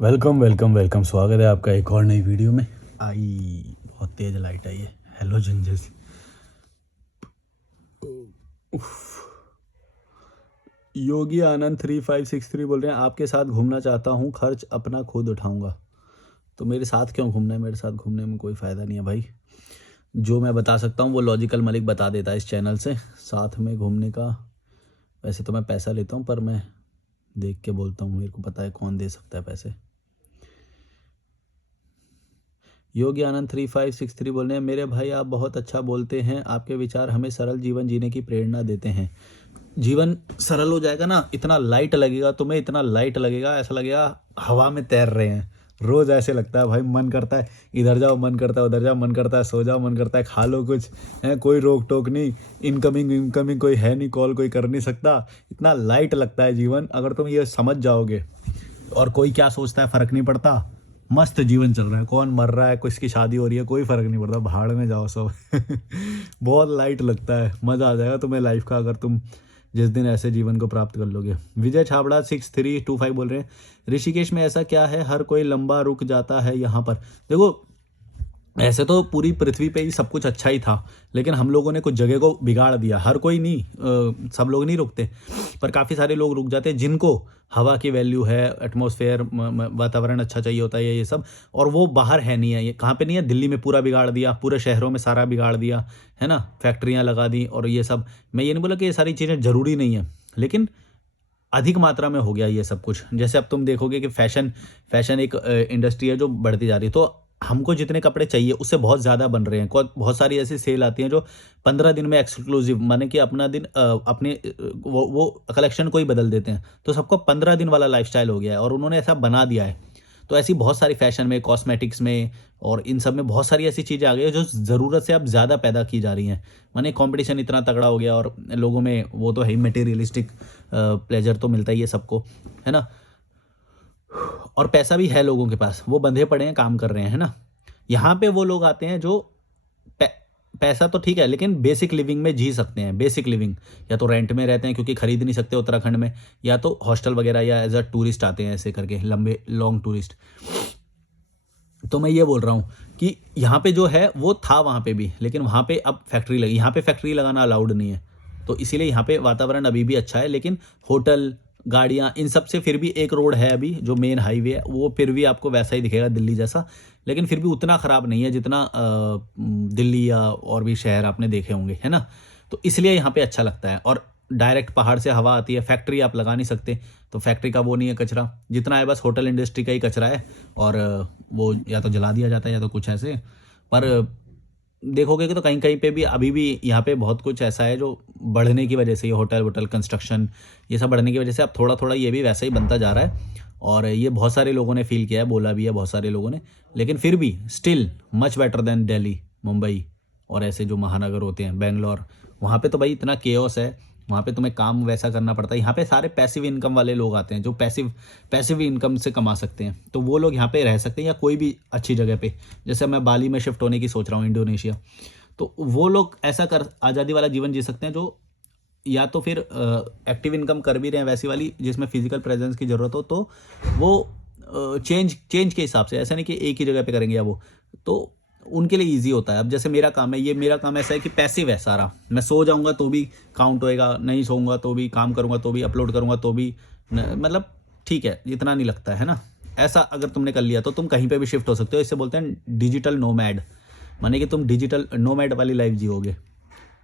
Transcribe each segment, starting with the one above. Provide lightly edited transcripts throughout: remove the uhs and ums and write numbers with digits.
Welcome welcome welcome, स्वागत है आपका एक और नई वीडियो में। आई बहुत तेज लाइट आई है, हेलोजन जैसी। योगी आनंद 3563 बोल रहे हैं, आपके साथ घूमना चाहता हूँ, खर्च अपना खुद उठाऊंगा। तो मेरे साथ क्यों घूमना है? मेरे साथ घूमने में कोई फ़ायदा नहीं है भाई। जो मैं बता सकता हूँ वो लॉजिकल मलिक बता देता है इस चैनल से। साथ में घूमने का वैसे तो मैं पैसा लेता हूँ, पर मैं देख के बोलता हूँ, मेरे को पता है कौन दे सकता है पैसे। योगी आनंद 3563 बोल रहे हैं, मेरे भाई आप बहुत अच्छा बोलते हैं, आपके विचार हमें सरल जीवन जीने की प्रेरणा देते हैं। जीवन सरल हो जाएगा ना, इतना लाइट लगेगा तुम्हें, इतना लाइट लगेगा, ऐसा लगेगा हवा में तैर रहे हैं। रोज ऐसे लगता है भाई, मन करता है इधर जाओ, मन करता है उधर जाओ, मन करता है सो जाओ, मन करता है खा लो कुछ, है कोई रोक टोक नहीं। इनकमिंग इनकमिंग कोई है नहीं, कॉल कोई कर नहीं सकता। इतना लाइट लगता है जीवन, अगर तुम ये समझ जाओगे। और कोई क्या सोचता है फर्क नहीं पड़ता, मस्त जीवन चल रहा है, कौन मर रहा है, किसकी शादी हो रही है, कोई फर्क नहीं पड़ता, भाड़ में जाओ सब। बहुत लाइट लगता है, मज़ा आ जाएगा तुम्हें लाइफ का, अगर तुम जिस दिन ऐसे जीवन को प्राप्त कर लोगे। विजय छाबड़ा 6325 बोल रहे हैं, ऋषिकेश में ऐसा क्या है, हर कोई लंबा रुक जाता है यहाँ पर। देखो, ऐसे तो पूरी पृथ्वी पे ही सब कुछ अच्छा ही था, लेकिन हम लोगों ने कुछ जगह को बिगाड़ दिया। हर कोई नहीं, सब लोग नहीं रुकते, पर काफ़ी सारे लोग रुक जाते हैं जिनको हवा की वैल्यू है, एटमॉस्फेयर, वातावरण अच्छा चाहिए होता है, ये सब। और वो बाहर है नहीं है, ये कहाँ पे नहीं है, दिल्ली में पूरा बिगाड़ दिया, पूरे शहरों में सारा बिगाड़ दिया, है ना, फैक्ट्रियाँ लगा दी और ये सब। मैं ये नहीं बोला कि ये सारी चीज़ें ज़रूरी नहीं है, लेकिन अधिक मात्रा में हो गया ये सब कुछ। जैसे अब तुम देखोगे कि फैशन फैशन एक इंडस्ट्री है जो बढ़ती जा रही है, तो हमको जितने कपड़े चाहिए उससे बहुत ज़्यादा बन रहे हैं। बहुत सारी ऐसी सेल आती हैं जो 15 दिन में एक्सक्लूसिव, माने कि अपना दिन अपने वो कलेक्शन को ही बदल देते हैं। तो सबको 15 दिन वाला लाइफस्टाइल हो गया है और उन्होंने ऐसा बना दिया है। तो ऐसी बहुत सारी फैशन में, कॉस्मेटिक्स में और इन सब में बहुत सारी ऐसी चीज़ें आ गई है जो ज़रूरत से अब ज़्यादा पैदा की जा रही हैं। माने कंपटीशन इतना तगड़ा हो गया और लोगों में वो तो है ही, मटेरियलिस्टिक प्लेजर तो मिलता ही है सबको, है ना। और पैसा भी है लोगों के पास, वो बंधे पड़े हैं, काम कर रहे हैं, है ना। यहाँ पे वो लोग आते हैं जो पै, पैसा तो ठीक है, लेकिन बेसिक लिविंग में जी सकते हैं। बेसिक लिविंग, या तो रेंट में रहते हैं क्योंकि खरीद नहीं सकते उत्तराखंड में, या तो हॉस्टल वगैरह, या एज अ टूरिस्ट आते हैं ऐसे करके, लंबे लॉन्ग टूरिस्ट। तो मैं ये बोल रहा हूँ कि यहाँ पे जो है वो था वहाँ पे भी, लेकिन वहाँ पे अब फैक्ट्री लगी, यहाँ पे फैक्ट्री लगाना अलाउड नहीं है। तो इसीलिए यहाँ पे वातावरण अभी भी अच्छा है, लेकिन होटल, गाड़ियाँ, इन सब से फिर भी एक रोड है अभी जो मेन हाईवे है, वो फिर भी आपको वैसा ही दिखेगा दिल्ली जैसा, लेकिन फिर भी उतना ख़राब नहीं है जितना दिल्ली या और भी शहर आपने देखे होंगे, है ना। तो इसलिए यहाँ पे अच्छा लगता है। और डायरेक्ट पहाड़ से हवा आती है, फैक्ट्री आप लगा नहीं सकते, तो फैक्ट्री का वो नहीं है कचरा, जितना है बस होटल इंडस्ट्री का ही कचरा है। और वो या तो जला दिया जाता है या तो कुछ ऐसे। पर देखोगे कि तो कहीं कहीं पे भी अभी भी यहाँ पे बहुत कुछ ऐसा है जो बढ़ने की वजह से, ये होटल वोटल कंस्ट्रक्शन, ये सब बढ़ने की वजह से अब थोड़ा थोड़ा ये भी वैसा ही बनता जा रहा है। और ये बहुत सारे लोगों ने फील किया है, बोला भी है बहुत सारे लोगों ने। लेकिन फिर भी still much better than Delhi, Mumbai और ऐसे जो महानगर होते हैं, बेंगलोर। वहाँ पे तो भाई इतना केओस है, वहाँ पे तुम्हें काम वैसा करना पड़ता है। यहाँ पे सारे पैसिव इनकम वाले लोग आते हैं जो पैसिव पैसिव इनकम से कमा सकते हैं, तो वो लोग यहाँ पे रह सकते हैं, या कोई भी अच्छी जगह पे। जैसे मैं बाली में शिफ्ट होने की सोच रहा हूँ, इंडोनेशिया। तो वो लोग ऐसा कर आज़ादी वाला जीवन जी सकते हैं, जो या तो फिर एक्टिव इनकम कर भी रहे हैं वैसी वाली जिसमें फिजिकल प्रेजेंस की ज़रूरत हो, तो वो चेंज चेंज के हिसाब से, ऐसा नहीं कि एक ही जगह पे करेंगे या वो, तो उनके लिए ईजी होता है। अब जैसे मेरा काम है, ये मेरा काम ऐसा है कि पैसिव है सारा। मैं सो जाऊंगा तो भी काउंट होएगा, नहीं सोऊंगा तो भी, काम करूंगा तो भी, अपलोड करूंगा तो भी, मतलब ठीक है, इतना नहीं लगता है ना। ऐसा अगर तुमने कर लिया तो तुम कहीं पे भी शिफ्ट हो सकते हो। इससे बोलते हैं डिजिटल नोमैड, माने कि तुम डिजिटल नोमैड वाली लाइफ जियोगे,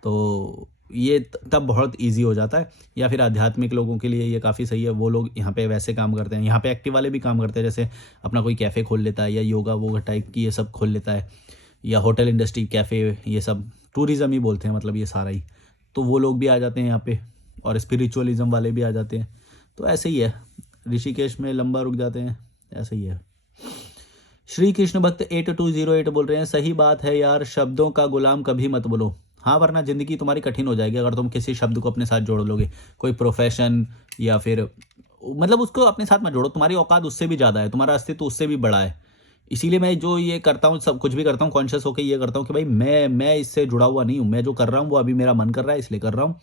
तो ये तब बहुत इजी हो जाता है। या फिर आध्यात्मिक लोगों के लिए ये काफ़ी सही है, वो लोग यहाँ पे वैसे काम करते हैं। यहाँ पे एक्टिव वाले भी काम करते हैं, जैसे अपना कोई कैफ़े खोल लेता है, या योगा वोगा टाइप की ये सब खोल लेता है, या होटल इंडस्ट्री, कैफ़े, ये सब टूरिज़्म ही बोलते हैं, मतलब ये सारा ही। तो वो लोग भी आ जाते हैं यहाँ पे, और स्पिरिचुअलिज्म वाले भी आ जाते हैं। तो ऐसे ही है, ऋषिकेश में लंबा रुक जाते हैं, ऐसे ही है। श्री कृष्ण भक्त 8208 बोल रहे हैं, सही बात है यार, शब्दों का गुलाम कभी मत बोलो। हाँ, वरना ज़िंदगी तुम्हारी कठिन हो जाएगी अगर तुम किसी शब्द को अपने साथ जोड़ लोगे। कोई प्रोफेशन, या फिर मतलब उसको अपने साथ मत जोड़ो, तुम्हारी औकात उससे भी ज़्यादा है, तुम्हारा अस्तित्व उससे भी बड़ा है। इसीलिए मैं जो ये करता हूँ, सब कुछ भी करता हूँ, कॉन्शियस होकर ये करता हूँ कि भाई मैं इससे जुड़ा हुआ नहीं हूँ। मैं जो कर रहा हूँ वो अभी मेरा मन कर रहा है इसलिए कर रहा हूँ,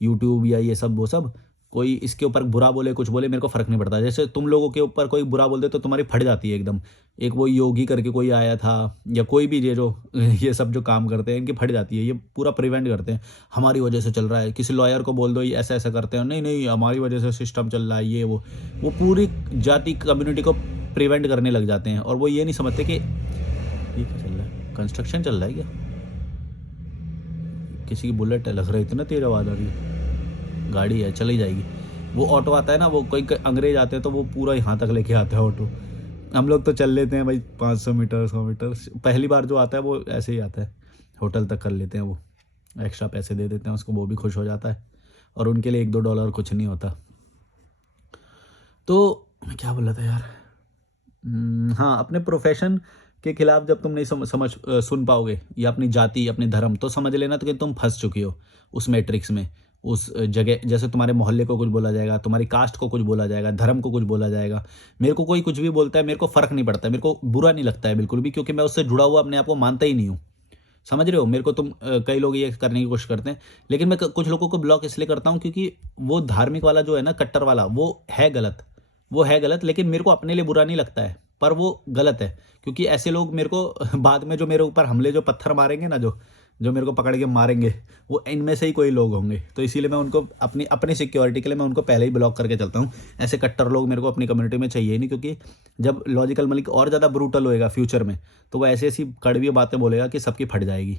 यूट्यूब या ये सब वो सब। कोई इसके ऊपर बुरा बोले कुछ बोले मेरे को फ़र्क नहीं पड़ता। जैसे तुम लोगों के ऊपर कोई बुरा बोल दे तो तुम्हारी फट जाती है एकदम। एक वो योगी करके कोई आया था या कोई भी ये जो ये सब जो काम करते हैं इनकी फट जाती है। ये पूरा प्रिवेंट करते हैं, हमारी वजह से चल रहा है। किसी लॉयर को बोल दो ये ऐसा ऐसा करते हैं, नहीं नहीं हमारी वजह से सिस्टम चल रहा है ये वो पूरी जाति कम्युनिटी को प्रिवेंट करने लग जाते हैं। और वो ये नहीं समझते कि ये क्या चल रहा है, कंस्ट्रक्शन चल रहा है क्या, किसी की बुलेट है लग रहा है, इतना तेज आवाज़ आ रही है, गाड़ी है चली जाएगी। वो ऑटो आता है ना, वो कोई अंग्रेज आते हैं तो वो पूरा यहाँ तक लेके आते हैं ऑटो। हम लोग तो चल लेते हैं भाई 500 मीटर 100 मीटर। पहली बार जो आता है वो ऐसे ही आता है, होटल तक कर लेते हैं, वो एक्स्ट्रा पैसे दे देते हैं उसको, वो भी खुश हो जाता है और उनके लिए $1-2 कुछ नहीं होता। तो मैं क्या बोल रहा था यार, हाँ, अपने प्रोफेशन के खिलाफ जब तुम नहीं सुन पाओगे या अपनी जाति अपने धर्म, तो समझ लेना तो कि तुम फंस चुकी हो उस मैट्रिक्स में, उस जगह। जैसे तुम्हारे मोहल्ले को कुछ बोला जाएगा, तुम्हारी कास्ट को कुछ बोला जाएगा, धर्म को कुछ बोला जाएगा। मेरे को कोई कुछ भी बोलता है, मेरे को फ़र्क नहीं पड़ता, मेरे को बुरा नहीं लगता है बिल्कुल भी, क्योंकि मैं उससे जुड़ा हुआ अपने आप को मानता ही नहीं हूँ। समझ रहे हो मेरे को तुम? कई लोग ये करने की कोशिश करते हैं, लेकिन मैं कुछ लोगों को ब्लॉक इसलिए करता हूँ क्योंकि वो धार्मिक वाला जो है ना, कट्टर वाला, वो है गलत, वो है गलत। लेकिन मेरे को अपने लिए बुरा नहीं लगता है, पर वो गलत है। क्योंकि ऐसे लोग मेरे को बाद में जो मेरे ऊपर हमले, जो पत्थर मारेंगे ना, जो मेरे को पकड़ के मारेंगे, वो इनमें से ही कोई लोग होंगे। तो इसीलिए मैं उनको अपनी सिक्योरिटी के लिए मैं उनको पहले ही ब्लॉक करके चलता हूँ। ऐसे कट्टर लोग मेरे को अपनी कम्युनिटी में चाहिए ही नहीं, क्योंकि जब लॉजिकल मलिक और ज़्यादा ब्रूटल होएगा फ्यूचर में, तो वो ऐसी ऐसी कड़वी बातें बोलेगा कि सबकी फट जाएगी।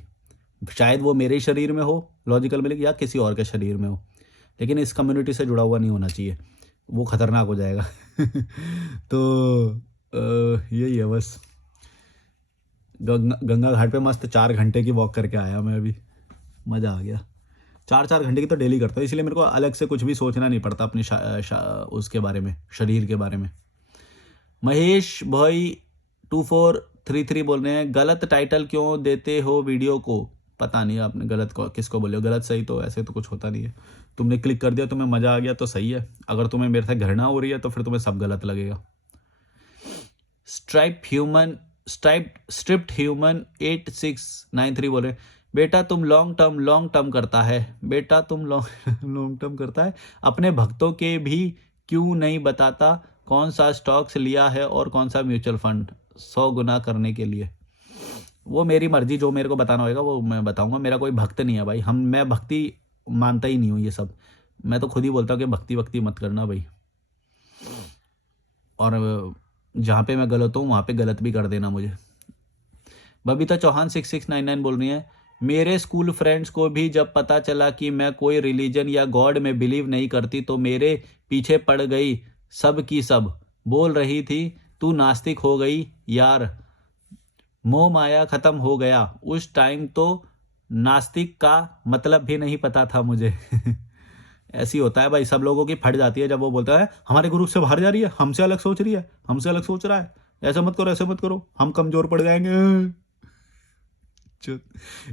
शायद वो मेरे शरीर में हो लॉजिकल मलिक, या किसी और के शरीर में हो, लेकिन इस कम्युनिटी से जुड़ा हुआ नहीं होना चाहिए, वो खतरनाक हो जाएगा। तो यही है बस। गंगा घाट पे मस्त 4 घंटे की वॉक करके आया मैं अभी, मज़ा आ गया। 4-4 घंटे की तो डेली करता हूँ, इसलिए मेरे को अलग से कुछ भी सोचना नहीं पड़ता अपनी उसके बारे में, शरीर के बारे में। महेश भाई 2433 बोल रहे हैं, गलत टाइटल क्यों देते हो वीडियो को? पता नहीं आपने गलत किसको बोले हो। गलत सही तो ऐसे तो कुछ होता नहीं है, तुमने क्लिक कर दिया, तुम्हें मज़ा आ गया तो सही है। अगर तुम्हें मेरे से घृणा हो रही है तो फिर तुम्हें सब गलत लगेगा। स्ट्रिप्ट ह्यूमन 8693 बोल रहे, बेटा तुम लॉन्ग टर्म करता है, बेटा तुम लॉन्ग टर्म करता है, अपने भक्तों के भी क्यों नहीं बताता कौन सा स्टॉक्स लिया है और कौन सा म्यूचुअल फंड 100 गुना करने के लिए? वो मेरी मर्जी, जो मेरे को बताना होगा वो मैं बताऊंगा। मेरा कोई भक्त नहीं है भाई, मैं भक्ति मानता ही नहीं हूँ ये सब। मैं तो खुद ही बोलता हूँ कि भक्ति मत करना भाई, और जहाँ पे मैं गलत हूँ वहाँ पे गलत भी कर देना मुझे। बबीता चौहान 6699 बोल रही है, मेरे स्कूल फ्रेंड्स को भी जब पता चला कि मैं कोई रिलीजन या गॉड में बिलीव नहीं करती तो मेरे पीछे पड़ गई, सब की सब बोल रही थी तू नास्तिक हो गई यार, मोह माया खत्म हो गया। उस टाइम तो नास्तिक का मतलब भी नहीं पता था मुझे। ऐसी होता है भाई, सब लोगों की फट जाती है जब वो बोलता है हमारे ग्रुप से बाहर जा रही है, हमसे अलग सोच रही है, हमसे अलग सोच रहा है, ऐसा मत करो ऐसा मत करो, हम कमजोर पड़ जाएंगे।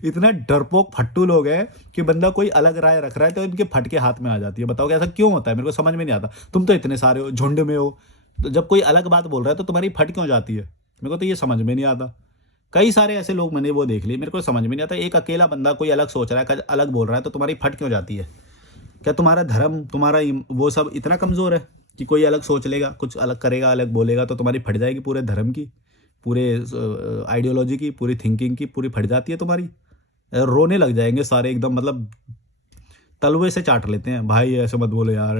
इतना डरपोक फट्टू लोग हैं कि बंदा कोई अलग राय रख रहा है तो इनके फट के हाथ में आ जाती है। बताओ कि ऐसा क्यों होता है, मेरे को समझ में नहीं आता। तुम तो इतने सारे हो, झुंड में हो, तो जब कोई अलग बात बोल रहा है तो तुम्हारी फट क्यों जाती है? मेरे को तो ये समझ में नहीं आता। कई सारे ऐसे लोग मैंने वो देख लिए, मेरे को समझ में नहीं आता। एक अकेला बंदा कोई अलग सोच रहा है, अलग बोल रहा है, तो तुम्हारी फट क्यों जाती है? क्या तुम्हारा धर्म, तुम्हारा वो सब इतना कमज़ोर है कि कोई अलग सोच लेगा, कुछ अलग करेगा, अलग बोलेगा तो तुम्हारी फट जाएगी? पूरे धर्म की, पूरे आइडियोलॉजी की, पूरी थिंकिंग की पूरी फट जाती है तुम्हारी। रोने लग जाएंगे सारे एकदम, मतलब तलवे से चाट लेते हैं। भाई ऐसे मत बोलो यार,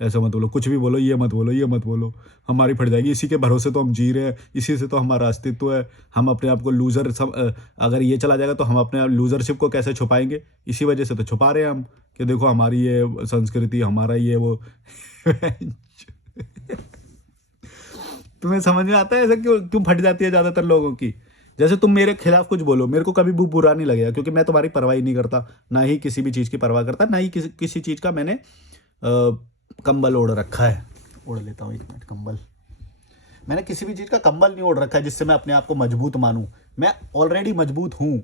ऐसे मत बोलो, कुछ भी बोलो, ये मत बोलो, ये मत बोलो, हमारी फट जाएगी। इसी के भरोसे तो हम जी रहे हैं, इसी से तो हमारा अस्तित्व है। हम अपने आप को लूज़र अगर ये चला जाएगा तो हम अपने लूज़रशिप को कैसे छुपाएंगे? इसी वजह से तो छुपा रहे हैं हम कि देखो हमारी ये संस्कृति, हमारा ये वो। तुम्हें समझ में आता है ऐसा क्यों क्यों फट जाती है ज़्यादातर लोगों की? जैसे तुम मेरे खिलाफ कुछ बोलो, मेरे को कभी भी बुरा नहीं लगेगा, क्योंकि मैं तुम्हारी परवाह ही नहीं करता, ना ही किसी भी चीज़ की परवाह करता, ना ही किसी चीज़ का मैंने कंबल ओढ़ रखा है। ओढ़ लेता हूँ 1 मिनट कंबल। मैंने किसी भी चीज़ का कंबल नहीं ओढ़ रखा है जिससे मैं अपने आप को मजबूत मानूं। मैं ऑलरेडी मजबूत हूँ,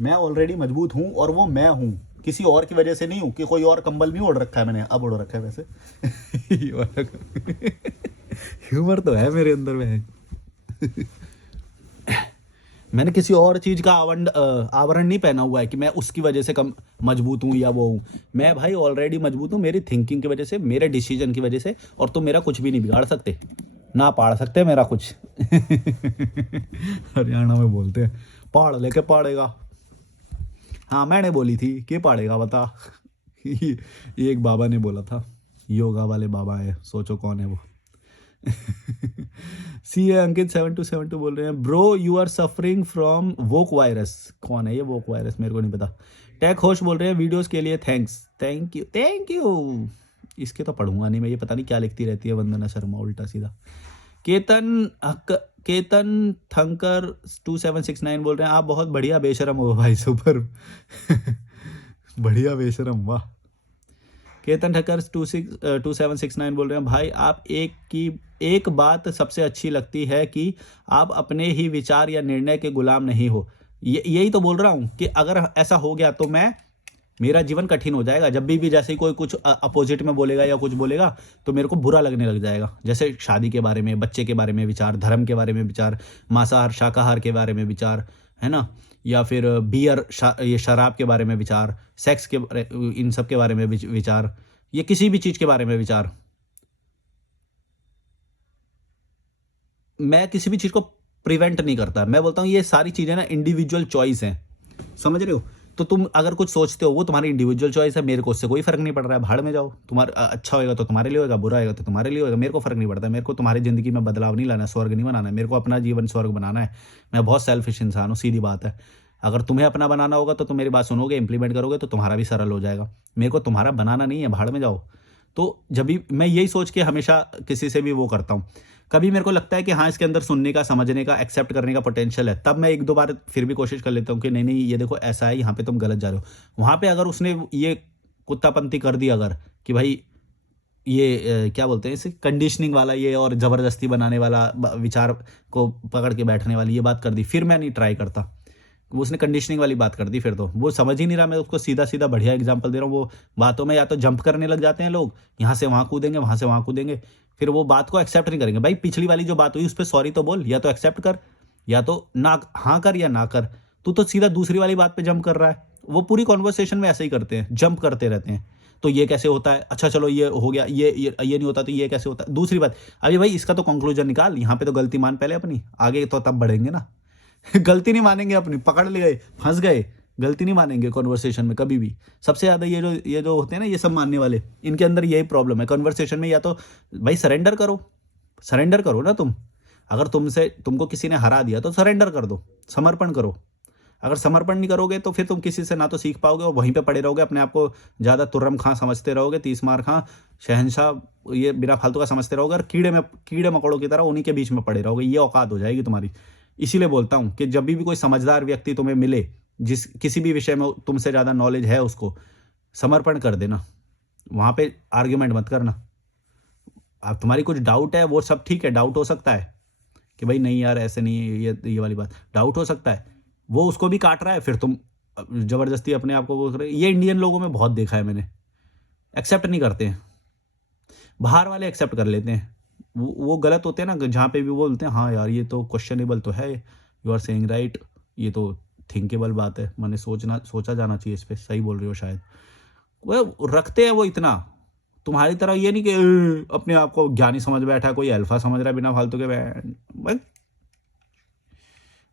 मैं ऑलरेडी मजबूत हूँ, और वो मैं हूँ, किसी और की वजह से नहीं हूँ कि कोई और कंबल नहीं ओढ़ रखा है मैंने। अब ओढ़ रखा है वैसे। ह्यूमर तो है मेरे अंदर में। मैंने किसी और चीज़ का आवरण नहीं पहना हुआ है कि मैं उसकी वजह से कम मजबूत हूँ या वो हूँ। मैं भाई ऑलरेडी मजबूत हूँ मेरी थिंकिंग की वजह से, मेरे डिसीजन की वजह से, और तुम मेरा कुछ भी नहीं बिगाड़ सकते, ना पाड़ सकते मेरा कुछ। हरियाणा में बोलते हैं पाड़ लेके पाड़ेगा। हाँ मैंने बोली थी कि पाड़ेगा बता। ये एक बाबा ने बोला था, योगा वाले बाबा है, सोचो कौन है वो। सी ए अंकित 7272 बोल रहे हैं, bro you are suffering from woke virus. कौन है ये वोक वायरस, मेरे को नहीं पता। टेक होस्ट बोल रहे हैं, वीडियोस के लिए thanks. Thank you thank you. इसके तो पढ़ूंगा नहीं मैं, ये पता नहीं क्या लिखती रहती है वंदना शर्मा उल्टा सीधा। केतन थंकर 2769 बोल रहे हैं, आप बहुत बढ़िया बेशरम हो भाई, सुपर। बढ़िया बेशरम, वाह। केतन ठक्कर 2769 बोल रहे हैं, भाई आप एक बात सबसे अच्छी लगती है कि आप अपने ही विचार या निर्णय के गुलाम नहीं हो। यही तो बोल रहा हूँ कि अगर ऐसा हो गया तो मेरा जीवन कठिन हो जाएगा। जब भी जैसे ही कोई कुछ अपोजिट में बोलेगा या कुछ बोलेगा तो मेरे को बुरा लगने लग जाएगा। जैसे शादी के बारे में, बच्चे के बारे में विचार, धर्म के बारे में विचार, मांसाहार शाकाहार के बारे में विचार, है ना, या फिर बियर ये शराब के बारे में विचार, सेक्स के इन सब के बारे में विचार, ये किसी भी चीज़ के बारे में विचार। मैं किसी भी चीज़ को प्रिवेंट नहीं करता। मैं बोलता हूँ ये सारी चीज़ें ना इंडिविजुअल चॉइस हैं, समझ रहे हो। तो तुम अगर कुछ सोचते हो वो तुम्हारी इंडिविजुअल चॉइस है, मेरे को उससे कोई फर्क नहीं पड़ रहा है, भाड़ में जाओ। तुम्हारा अच्छा होएगा तो तुम्हारे लिए होएगा, बुरा होएगा तो तुम्हारे लिए होएगा, मेरे को फर्क नहीं पड़ता। मेरे को तुम्हारी ज़िंदगी में बदलाव नहीं लाना है, स्वर्ग नहीं बनाना है, मेरे को अपना जीवन स्वर्ग बनाना है। मैं बहुत सेल्फिश इंसान हूँ, सीधी बात है। अगर तुम्हें अपना बनाना होगा तो तुम मेरी बात सुनोगे, इंप्लीमेंट करोगे तो तुम्हारा भी सरल हो जाएगा। मेरे को तुम्हारा बनाना नहीं है, भाड़ में जाओ। तो जब भी मैं यही सोच के हमेशा किसी से भी वो करता हूँ, कभी मेरे को लगता है कि हाँ इसके अंदर सुनने का, समझने का, एक्सेप्ट करने का पोटेंशियल है, तब मैं एक दो बार फिर भी कोशिश कर लेता हूँ कि नहीं नहीं ये देखो ऐसा है, यहाँ पे तुम गलत जा रहे हो। वहाँ पे अगर उसने ये कुत्तापंती कर दी अगर कि भाई ये क्या बोलते हैं इसे, कंडीशनिंग वाला ये और ज़बरदस्ती बनाने वाला विचार को पकड़ के बैठने वाली ये बात कर दी, फिर मैं नहीं ट्राई करता। वो उसने कंडीशनिंग वाली बात कर दी, फिर तो वो समझ ही नहीं रहा। मैं उसको सीधा सीधा बढ़िया एग्जांपल दे रहा हूँ। वो बातों में या तो जंप करने लग जाते हैं लोग, यहाँ से वहाँ कूदेंगे, वहाँ से वहाँ कूदेंगे, फिर वो बात को एक्सेप्ट नहीं करेंगे। भाई पिछली वाली जो बात हुई उस पर सॉरी तो बोल, या तो एक्सेप्ट कर, या तो ना हाँ कर या ना कर। तू तो सीधा दूसरी वाली बात पे जंप कर रहा है। वो पूरी कॉन्वर्सेशन में ऐसे ही करते हैं, जंप करते रहते हैं। तो ये कैसे होता है, अच्छा चलो ये हो गया, ये नहीं होता तो ये कैसे होता है, दूसरी बात। अभी भाई इसका तो कंक्लूजन निकाल, यहाँ पे तो गलती मान पहले अपनी, आगे तो तब बढ़ेंगे ना। गलती नहीं मानेंगे अपनी, पकड़ ले गए, फंस गए, गलती नहीं मानेंगे कॉन्वर्सेशन में कभी भी। सबसे ज़्यादा ये जो होते हैं ना ये सब मानने वाले, इनके अंदर यही प्रॉब्लम है कॉन्वर्सेशन में। या तो भाई सरेंडर करो ना तुम। अगर तुमको किसी ने हरा दिया तो सरेंडर कर दो, समर्पण करो। अगर समर्पण नहीं करोगे तो फिर तुम किसी से ना तो सीख पाओगे और वहीं पे पड़े रहोगे, अपने आप को ज़्यादा तुर्रम खां समझते रहोगे, 30 मार खां, शहंशाह, ये बिना फालतू का समझते रहोगे और कीड़े मकोड़ों की तरह उन्हीं के बीच में पड़े रहोगे। ये औकात हो जाएगी तुम्हारी। इसीलिए बोलता हूँ कि जब भी कोई समझदार व्यक्ति तुम्हें मिले, जिस किसी भी विषय में तुमसे ज़्यादा नॉलेज है, उसको समर्पण कर देना, वहाँ पे आर्ग्यूमेंट मत करना। अब तुम्हारी कुछ डाउट है वो सब ठीक है, डाउट हो सकता है कि भाई नहीं यार ऐसे नहीं है, ये वाली बात डाउट हो सकता है। वो उसको भी काट रहा है, फिर तुम ज़बरदस्ती अपने आप को वो कर रहे। ये इंडियन लोगों में बहुत देखा है मैंने, एक्सेप्ट नहीं करते हैं। बाहर वाले एक्सेप्ट कर लेते हैं, वो गलत होते हैं ना, जहाँ पे भी वो बोलते हैं हाँ यार ये तो क्वेश्चनेबल तो है, यू आर सेइंग राइट, ये तो थिंकेबल बात है, मैंने सोचा जाना चाहिए इस पर, सही बोल रहे हो शायद। वो रखते हैं वो इतना, तुम्हारी तरह ये नहीं कि अपने आप को ज्ञानी समझ बैठा है, कोई अल्फा समझ रहा है बिना फालतू के। भाई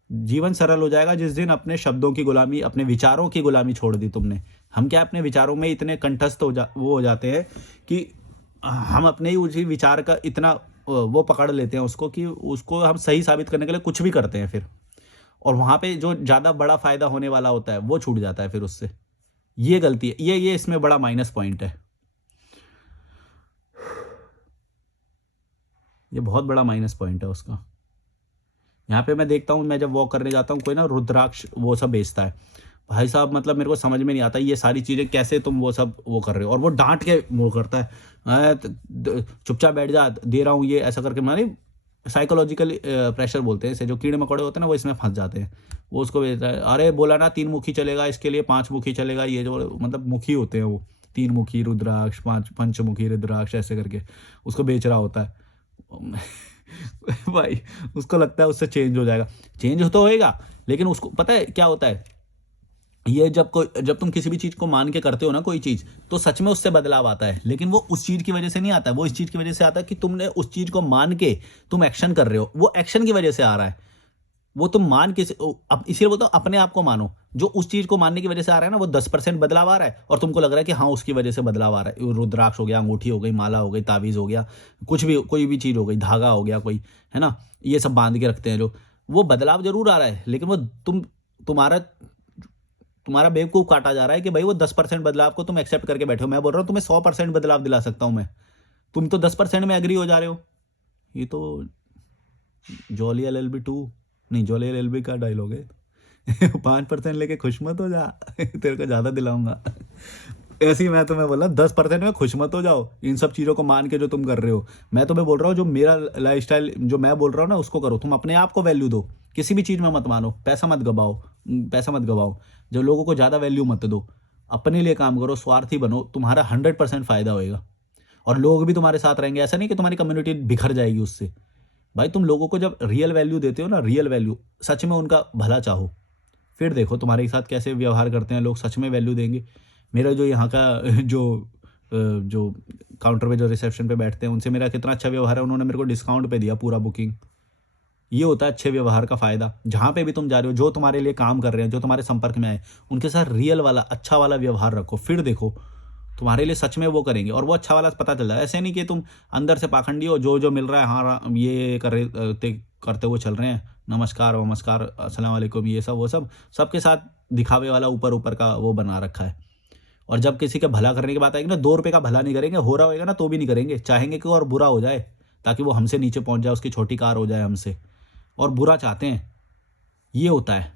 जीवन सरल हो जाएगा जिस दिन अपने शब्दों की गुलामी, अपने विचारों की गुलामी छोड़ दी तुमने। हम क्या अपने विचारों में इतने कंठस्थ वो हो जाते हैं कि हम अपने ही उसी विचार का इतना वो पकड़ लेते हैं उसको कि उसको हम सही साबित करने के लिए कुछ भी करते हैं फिर, और वहाँ पे जो ज़्यादा बड़ा फ़ायदा होने वाला होता है वो छूट जाता है फिर उससे। ये गलती है, ये इसमें बड़ा माइनस पॉइंट है, ये बहुत बड़ा माइनस पॉइंट है उसका। यहाँ पे मैं देखता हूँ, मैं जब वॉक करने जाता हूँ, कोई ना रुद्राक्ष वो सब बेचता है, भाई साहब मतलब मेरे को समझ में नहीं आता ये सारी चीज़ें कैसे तुम वो सब वो कर रहे हो। और वो डांट के वो करता है, चुपचाप बैठ जा, दे रहा हूँ ये, ऐसा करके। मानी साइकोलॉजिकल प्रेशर बोलते हैं इसे, जो कीड़े मकोड़े होते हैं ना वो इसमें फंस जाते हैं। वो उसको बेचता है, अरे बोला ना 3 मुखी चलेगा, इसके लिए 5 मुखी चलेगा, ये जो मतलब मुखी होते हैं वो 3 मुखी रुद्राक्ष, पंचमुखी रुद्राक्ष, ऐसे करके उसको बेच रहा होता है। भाई उसको लगता है उससे चेंज हो जाएगा। चेंज तो होएगा, लेकिन उसको पता है क्या होता है, ये जब तुम किसी भी चीज़ को मान के करते हो ना कोई चीज़, तो सच में उससे बदलाव आता है, लेकिन वो उस चीज़ की वजह से नहीं आता है, वो इस चीज़ की वजह से आता है कि तुमने उस चीज़ को मान के तुम एक्शन कर रहे हो, वो एक्शन की वजह से आ रहा है। वो तुम मान के अब इसीलिए बोलता हूँ अपने आप को मानो। जो उस चीज़ को मानने की वजह से आ रहा है ना, वो 10% बदलाव आ रहा है और तुमको लग रहा है कि हाँ, उसकी वजह से बदलाव आ रहा है। रुद्राक्ष हो गया, अंगूठी हो गई, माला हो गई, ताबीज़ हो गया, कुछ भी कोई भी चीज़ हो गई, धागा हो गया कोई, है ना? ये सब बाँध के रखते हैं जो, वो बदलाव ज़रूर आ रहा है, लेकिन वो तुम्हारा तुम्हारा बेवकूफ़ काटा जा रहा है कि भाई वो 10% बदलाव को तुम एक्सेप्ट करके बैठे हो। मैं बोल रहा हूँ तुम्हें 100% बदलाव दिला सकता हूँ मैं। तुम तो 10% में एग्री हो जा रहे हो। ये तो जॉली एलएलबी 2 नहीं, जॉली एलएलबी का डायलॉग है। 5% लेके खुश मत हो जा। तेरे को ज़्यादा दिलाऊँगा। ऐसे ही मैं तुम्हें बोला 10% में खुश मत हो जाओ, इन सब चीज़ों को मान के जो तुम कर रहे हो। मैं तुम्हें बोल रहा हूँ जो मेरा लाइफ़स्टाइल जो मैं बोल रहा हूँ ना उसको करो। तुम अपने आप को वैल्यू दो, किसी भी चीज़ में मत मानो, पैसा मत गवाओ। जो लोगों को ज़्यादा वैल्यू मत दो। अपने लिए काम करो, स्वार्थी बनो, तुम्हारा 100% फ़ायदा होएगा और लोग भी तुम्हारे साथ रहेंगे। ऐसा नहीं कि तुम्हारी कम्युनिटी बिखर जाएगी उससे। भाई तुम लोगों को जब रियल वैल्यू देते हो ना, रियल वैल्यू, सच में उनका भला चाहो, फिर देखो तुम्हारे साथ कैसे व्यवहार करते हैं लोग, सच में वैल्यू देंगे। मेरा जो यहाँ का जो काउंटर पे जो रिसेप्शन पे बैठते हैं उनसे मेरा कितना अच्छा व्यवहार है, उन्होंने मेरे को डिस्काउंट पे दिया पूरा बुकिंग। ये होता है अच्छे व्यवहार का फ़ायदा। जहाँ पे भी तुम जा रहे हो, जो तुम्हारे लिए काम कर रहे हैं, जो तुम्हारे संपर्क में आए, उनके साथ रियल वाला अच्छा वाला व्यवहार रखो, फिर देखो तुम्हारे लिए सच में वो करेंगे और वो अच्छा वाला पता चल जाए। ऐसे नहीं कि तुम अंदर से पाखंडी हो, जो मिल रहा है हाँ ये कर रहे करते हुए चल रहे हैं, नमस्कार वमस्कार अस्सलाम वालेकुम, ये सब वो सब सबके साथ दिखावे वाला ऊपर ऊपर का वो बना रखा है। और जब किसी का भला करने की बात आएगी ना, 2 रुपये का भला नहीं करेंगे, हो रहा होगा ना तो भी नहीं करेंगे, चाहेंगे कि और बुरा हो जाए ताकि वो हमसे नीचे पहुंच जाए, उसकी छोटी कार हो जाए हमसे, और बुरा चाहते हैं। ये होता है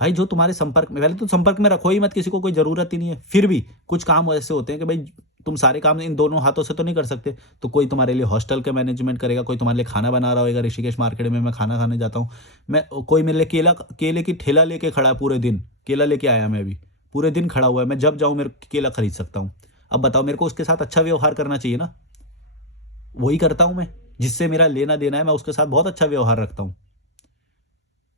भाई। जो तुम्हारे संपर्क में, पहले तो संपर्क में रखो ही मत किसी को, कोई ज़रूरत ही नहीं है। फिर भी कुछ काम ऐसे होते हैं कि भाई तुम सारे काम इन दोनों हाथों से तो नहीं कर सकते, तो कोई तुम्हारे लिए हॉस्टल का मैनेजमेंट करेगा, कोई तुम्हारे लिए खाना बना रहा होगा। ऋषिकेश मार्केट में मैं खाना खाने जाता हूँ, मैं कोई मेरे लिए केले की ठेला लेके खड़ा है, पूरे दिन केला लेके आया, मैं अभी पूरे दिन खड़ा हुआ है, मैं जब जाऊँ मेरे केला खरीद सकता हूँ। अब बताओ, मेरे को उसके साथ अच्छा व्यवहार करना चाहिए ना, वही करता हूँ मैं। जिससे मेरा लेना देना है मैं उसके साथ बहुत अच्छा व्यवहार रखता हूँ।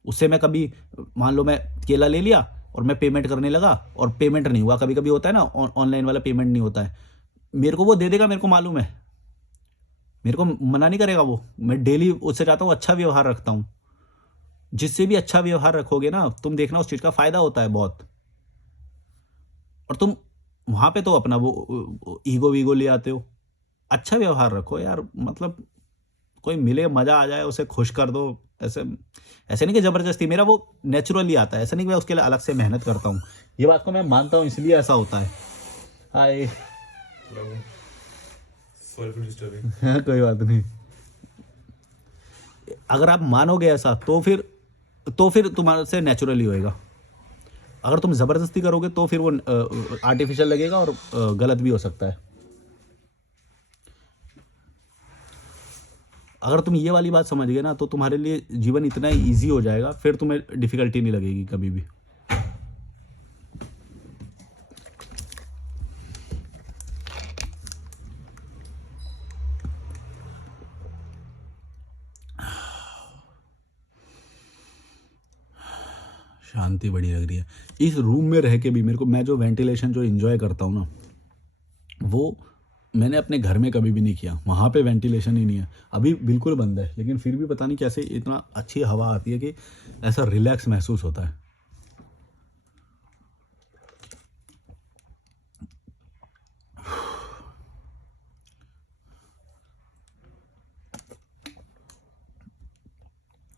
उससे मैं कभी, मान लो मैं केला ले लिया और मैं पेमेंट करने लगा और पेमेंट नहीं हुआ, कभी कभी होता है ना ऑनलाइन वाला पेमेंट नहीं होता है, मेरे को वो दे देगा, मेरे को मालूम है, मेरे को मना नहीं करेगा वो। मैं डेली उससे चाहता हूँ अच्छा व्यवहार रखता हूँ। जिससे भी अच्छा व्यवहार रखोगे ना, तुम देखना उस चीज़ का फ़ायदा होता है बहुत। और तुम वहाँ पे तो अपना वो ईगो वीगो ले आते हो। अच्छा व्यवहार रखो यार, मतलब कोई मिले मज़ा आ जाए, उसे खुश कर दो। ऐसे ऐसे नहीं कि ज़बरदस्ती, मेरा वो नेचुरली आता है, ऐसा नहीं कि मैं उसके लिए अलग से मेहनत करता हूँ। ये बात को मैं मानता हूँ, इसलिए ऐसा होता है। हाय। Sorry for disturbing. हाँ, कोई बात नहीं। अगर आप मानोगे ऐसा तो फिर तुम्हारे से नेचुरली होएगा। अगर तुम ज़बरदस्ती करोगे तो फिर वो आर्टिफिशियल लगेगा और गलत भी हो सकता है। अगर तुम ये वाली बात समझ गए ना, तो तुम्हारे लिए जीवन इतना ईजी हो जाएगा, फिर तुम्हें डिफ़िकल्टी नहीं लगेगी कभी भी। शांति बड़ी लग रही है इस रूम में रह के भी मेरे को। मैं जो वेंटिलेशन जो एंजॉय करता हूँ ना, वो मैंने अपने घर में कभी भी नहीं किया। वहाँ पे वेंटिलेशन ही नहीं है, अभी बिल्कुल बंद है, लेकिन फिर भी पता नहीं कैसे इतना अच्छी हवा आती है कि ऐसा रिलैक्स महसूस होता है।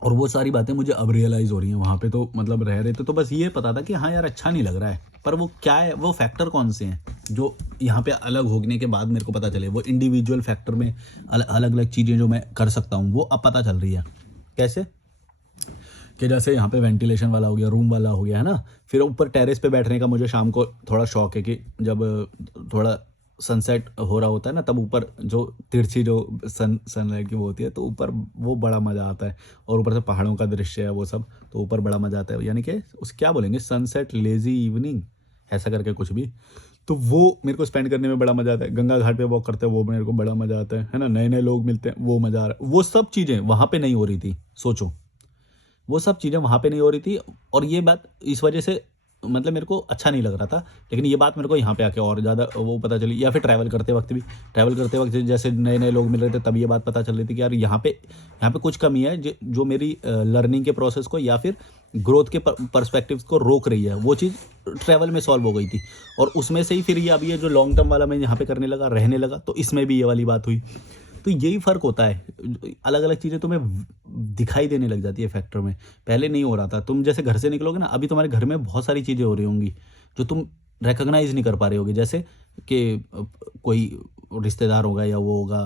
और वो सारी बातें मुझे अब रियलाइज़ हो रही हैं। वहाँ पे तो मतलब रह रहे थे तो बस ये पता था कि हाँ यार अच्छा नहीं लग रहा है, पर वो क्या है, वो फैक्टर कौन से हैं जो यहाँ पे अलग होने के बाद मेरे को पता चले। वो इंडिविजुअल फैक्टर में अलग अलग चीज़ें जो मैं कर सकता हूँ वो अब पता चल रही है। कैसे कि जैसे यहाँ पे वेंटिलेशन वाला हो गया, रूम वाला हो गया, है ना। फिर ऊपर टेरेस पे बैठने का मुझे शाम को थोड़ा शौक है कि जब थोड़ा सनसेट हो रहा होता है ना, तब ऊपर जो तिरछी जो सनलाइट की वो होती है, तो ऊपर वो बड़ा मज़ा आता है। और ऊपर से पहाड़ों का दृश्य है वो सब, तो ऊपर बड़ा मज़ा आता है। यानी कि उस क्या बोलेंगे, सनसेट लेज़ी इवनिंग ऐसा करके कुछ भी। तो वो मेरे को स्पेंड करने में बड़ा मज़ा आता है। गंगा घाट पे वॉक करते हैं, वो मेरे को बड़ा मज़ा आता है ना? नए-नए लोग मिलते हैं, वो मज़ा आ रहा है। वो सब चीज़ें वहाँ पे नहीं हो रही थी, सोचो। वो सब चीज़ें वहाँ पे नहीं हो रही थी और ये बात इस वजह से मतलब मेरे को अच्छा नहीं लग रहा था। लेकिन ये बात मेरे को यहाँ पे आके और ज़्यादा वो पता चली, या फिर ट्रैवल करते वक़्त भी। ट्रैवल करते वक़्त जैसे नए-नए लोग मिल रहे थे, तब ये बात पता चल रही थी कि यार यहाँ पे कुछ कमी है जो मेरी लर्निंग के प्रोसेस को या फिर ग्रोथ के पर्सपेक्टिव्स को रोक रही है। वो चीज़ ट्रैवल में सॉल्व हो गई थी और उसमें से ही फिर ये अब ये जो लॉन्ग टर्म वाला मैं यहाँ पे करने लगा, रहने लगा, तो इसमें भी ये वाली बात हुई। तो यही फ़र्क होता है। अलग-अलग चीज़ें तुम्हें दिखाई देने लग जाती है फैक्टर में। पहले नहीं हो रहा था। तुम जैसे घर से निकलोगे ना, अभी तुम्हारे घर में बहुत सारी चीज़ें हो रही होंगी, जो तुम रिकॉग्नाइज़ नहीं कर पा रहे होगे। जैसे कि कोई रिश्तेदार होगा या वो होगा,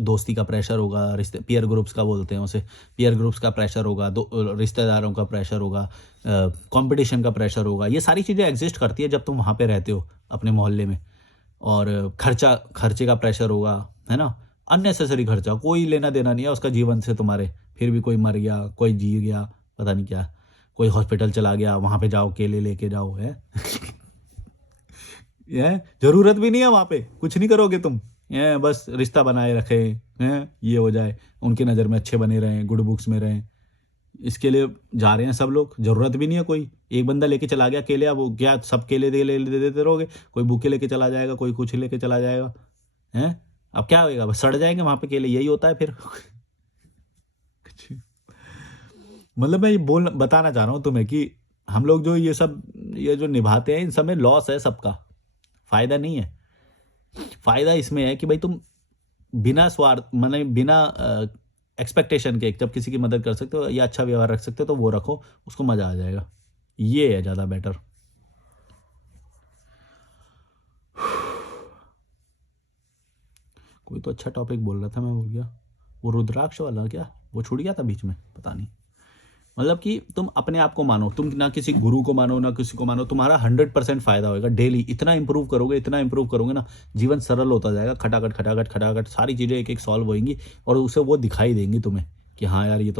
दोस्ती का प्रेशर होगा, पीयर ग्रुप्स का बोलते हैं उसे, पीयर ग्रुप्स का प्रेशर होगा, रिश्तेदारों का प्रेशर होगा, कॉम्पिटिशन का प्रेशर होगा। ये सारी चीज़ें एग्ज़िस्ट करती है जब तुम वहाँ पे रहते हो, अपने मोहल्ले में। और खर्चे का प्रेशर होगा, है ना? अननेसेसरी खर्चा, कोई लेना-देना नहीं है उसका जीवन से तुम्हारे, फिर भी कोई मर गया, कोई जी गया, पता नहीं क्या, कोई हॉस्पिटल चला गया, वहाँ पे जाओ, केले लेके जाओ, हैं? हैं? ज़रूरत भी नहीं है वहाँ पे, कुछ नहीं करोगे तुम, हैं? बस रिश्ता बनाए रखें, हैं? ये हो जाए, उनकी नज़र में अच्छे बने रहें, गुड बुक्स में रहें, इसके लिए जा रहे हैं सब लोग, ज़रूरत भी नहीं है कोई। एक बंदा लेके चला गया केले, अब वो क्या सब केले दे देते रहोगे? कोई भूखे लेके चला जाएगा, कोई कुछ लेके चला जाएगा, हैं? अब क्या होएगा? बस सड़ जाएँगे वहाँ पे केले, यही होता है फिर। कुछ मतलब मैं ये बोल बताना चाह रहा हूँ तुम्हें कि हम लोग जो ये जो निभाते हैं, इन सब में लॉस है सबका, फ़ायदा नहीं है। फ़ायदा इसमें है कि भाई तुम बिना स्वार्थ मतलब बिना एक्सपेक्टेशन के जब किसी की मदद कर सकते हो या अच्छा व्यवहार रख सकते हो, तो वो रखो, उसको मज़ा आ जाएगा। ये है ज़्यादा बेटर। कोई तो अच्छा टॉपिक बोल रहा था, मैं भूल गया। वो रुद्राक्ष वाला क्या? वो छूट गया था बीच में, पता नहीं। मतलब कि तुम अपने आप को मानो, तुम ना किसी गुरु को मानो, ना किसी को मानो, तुम्हारा 100% फ़ायदा होएगा डेली। इतना इम्प्रूव करोगे ना, जीवन सरल होता जाएगा। खटाखट, खटाखट, खटाखट सारी चीज़ें एक-एक सॉल्व होएँगी और उसे वो दिखाई देंगी तुम्हें कि हाँ यार, ये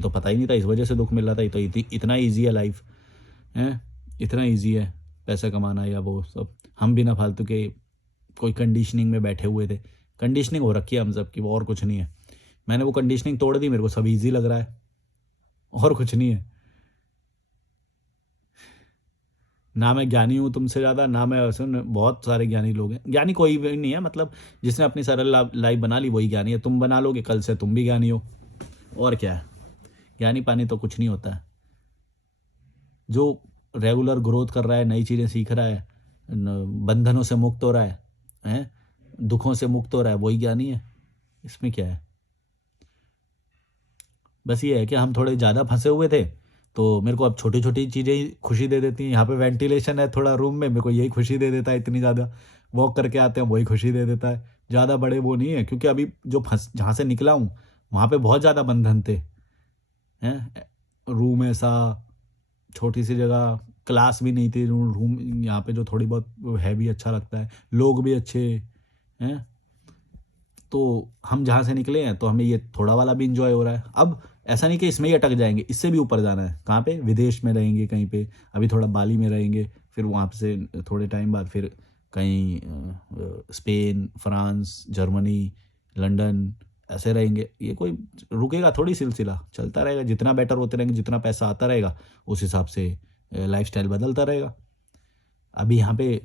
तो पता ही नहीं था, इस वजह से दुःख मिल रहा था। ये तो इतना ईज़ी है लाइफ़, हैं? इतना ईज़ी है पैसा कमाना या वो सब। हम बिना फालतू के कोई कंडीशनिंग में बैठे हुए थे। कंडीशनिंग हो रखी है हम सब की, वो और कुछ नहीं है। मैंने वो कंडीशनिंग तोड़ दी, मेरे को सब ईज़ी लग रहा है, और कुछ नहीं है। ना मैं ज्ञानी हूँ तुमसे ज़्यादा, ना मैं सुन बहुत सारे ज्ञानी लोग हैं। ज्ञानी कोई भी नहीं है, मतलब जिसने अपनी सरल लाइफ़ बना ली वही ज्ञानी है। तुम बना लोगे, कल से तुम भी ज्ञानी हो, और क्या है। ज्ञानी-पानी तो कुछ नहीं होता है। जो रेगुलर ग्रोथ कर रहा है, नई चीज़ें सीख रहा है, बंधनों से मुक्त हो रहा है, हैं? दुखों से मुक्त हो रहा है, वही ज्ञानी है। इसमें क्या है? बस ये है कि हम थोड़े ज़्यादा फँसे हुए थे, तो मेरे को अब छोटी-छोटी चीज़ें ही खुशी दे देती हैं। यहाँ पे वेंटिलेशन है थोड़ा रूम में, मेरे को यही खुशी दे देता है इतनी ज़्यादा। वॉक करके आते हैं, वही खुशी दे देता है। ज़्यादा बड़े वो नहीं है, क्योंकि अभी जो फँस जहाँ से निकला हूँ, वहाँ पे बहुत ज़्यादा बंधन थे, हैं? रूम ऐसा, छोटी-सी जगह, क्लास भी नहीं थी। रूम यहाँ पे जो थोड़ी बहुत वो है भी अच्छा लगता है, लोग भी अच्छे, हैं? तो हम जहाँ से निकले हैं, तो हमें ये थोड़ा वाला भी एन्जॉय हो रहा है। अब ऐसा नहीं कि इसमें ही अटक जाएँगे, इससे भी ऊपर जाना है। कहाँ पे? विदेश में रहेंगे कहीं पे, अभी थोड़ा बाली में रहेंगे, फिर वहाँ से थोड़े टाइम बाद फिर कहीं स्पेन, फ्रांस, जर्मनी, लंदन, ऐसे रहेंगे। ये कोई रुकेगा थोड़ी सिलसिला, चलता रहेगा। जितना बेटर होते रहेंगे, जितना पैसा आता रहेगा, उस हिसाब से लाइफ़स्टाइल बदलता रहेगा। अभी यहाँ पे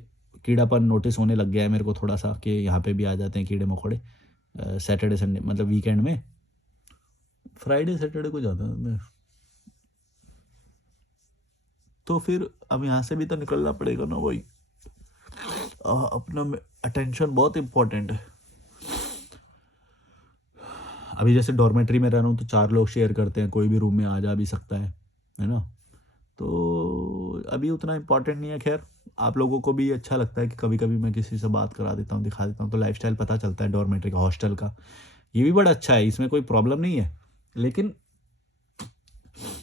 कीड़ापन नोटिस होने लग गया है मेरे को थोड़ा-सा, कि यहाँ पे भी आ जाते हैं कीड़े-मकोड़े। सैटरडे, संडे मतलब वीकेंड में। फ्राइडे, सैटरडे को जाता हूँ मैं। तो फिर अब यहाँ से भी तो निकलना पड़ेगा ना भाई। अपना अटेंशन बहुत इम्पोर्टेंट है। अभी जैसे डॉर्मेट्री में रह रहा हूँ, तो 4 लोग शेयर करते हैं, कोई भी रूम में आ जा भी सकता है ना? तो अभी उतना इम्पोर्टेंट नहीं है। ख़ैर, आप लोगों को भी अच्छा लगता है कि कभी-कभी मैं किसी से बात करा देता हूँ, दिखा देता हूँ, तो लाइफ़स्टाइल पता चलता है डॉर्मेट्री का, हॉस्टल का। ये भी बड़ा अच्छा है, इसमें कोई प्रॉब्लम नहीं है। लेकिन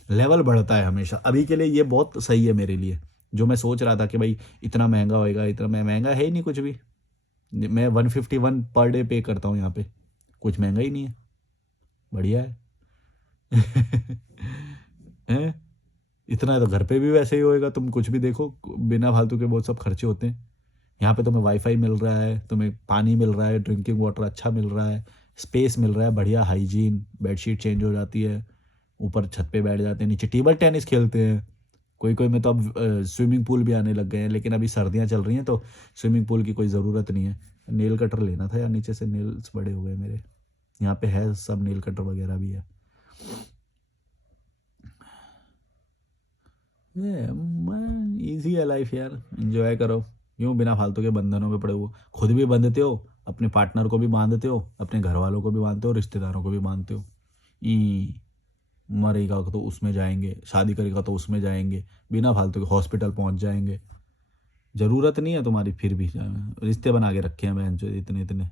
लेवल बढ़ता है हमेशा। अभी के लिए ये बहुत सही है मेरे लिए। जो मैं सोच रहा था कि भाई इतना महँगा होएगा, इतना महँगा है ही नहीं कुछ भी। मैं 151 पर डे पे करता हूँ यहाँ पे। कुछ महँगा ही नहीं है, बढ़िया है। हैं? इतना तो घर पे भी वैसे ही होएगा, तुम कुछ भी देखो, बिना फालतू के बहुत सब खर्चे होते हैं। यहाँ पे तुम्हें वाईफाई मिल रहा है, तुम्हें पानी मिल रहा है, ड्रिंकिंग वाटर अच्छा मिल रहा है, स्पेस मिल रहा है, बढ़िया हाइजीन, बेडशीट चेंज हो जाती है, ऊपर छत पे बैठ जाते हैं, नीचे टेबल टेनिस खेलते हैं। कोई कोई में तो अब स्विमिंग पूल भी आने लग गए हैं, लेकिन अभी सर्दियाँ चल रही हैं तो स्विमिंग पूल की कोई ज़रूरत नहीं है। नेल कटर लेना था यार, नीचे से नेल्स बड़े हो गए मेरे। यहाँ पे है सब, नेल कटर वगैरह भी है। ये मैं ईजी है लाइफ यार, एंजॉय करो। यूँ बिना फालतू के बंधनों में पड़े हो, खुद भी बंधते हो, अपने पार्टनर को भी बांधते हो, अपने घर वालों को भी बांधते हो, रिश्तेदारों को भी बांधते हो। ई मरेगा तो उसमें जाएंगे, शादी करेगा तो उसमें जाएंगे, बिना फालतू के हॉस्पिटल पहुंच जाएंगे। ज़रूरत नहीं है तुम्हारी, फिर भी रिश्ते बना के रखे हैं बहन जो इतने इतने।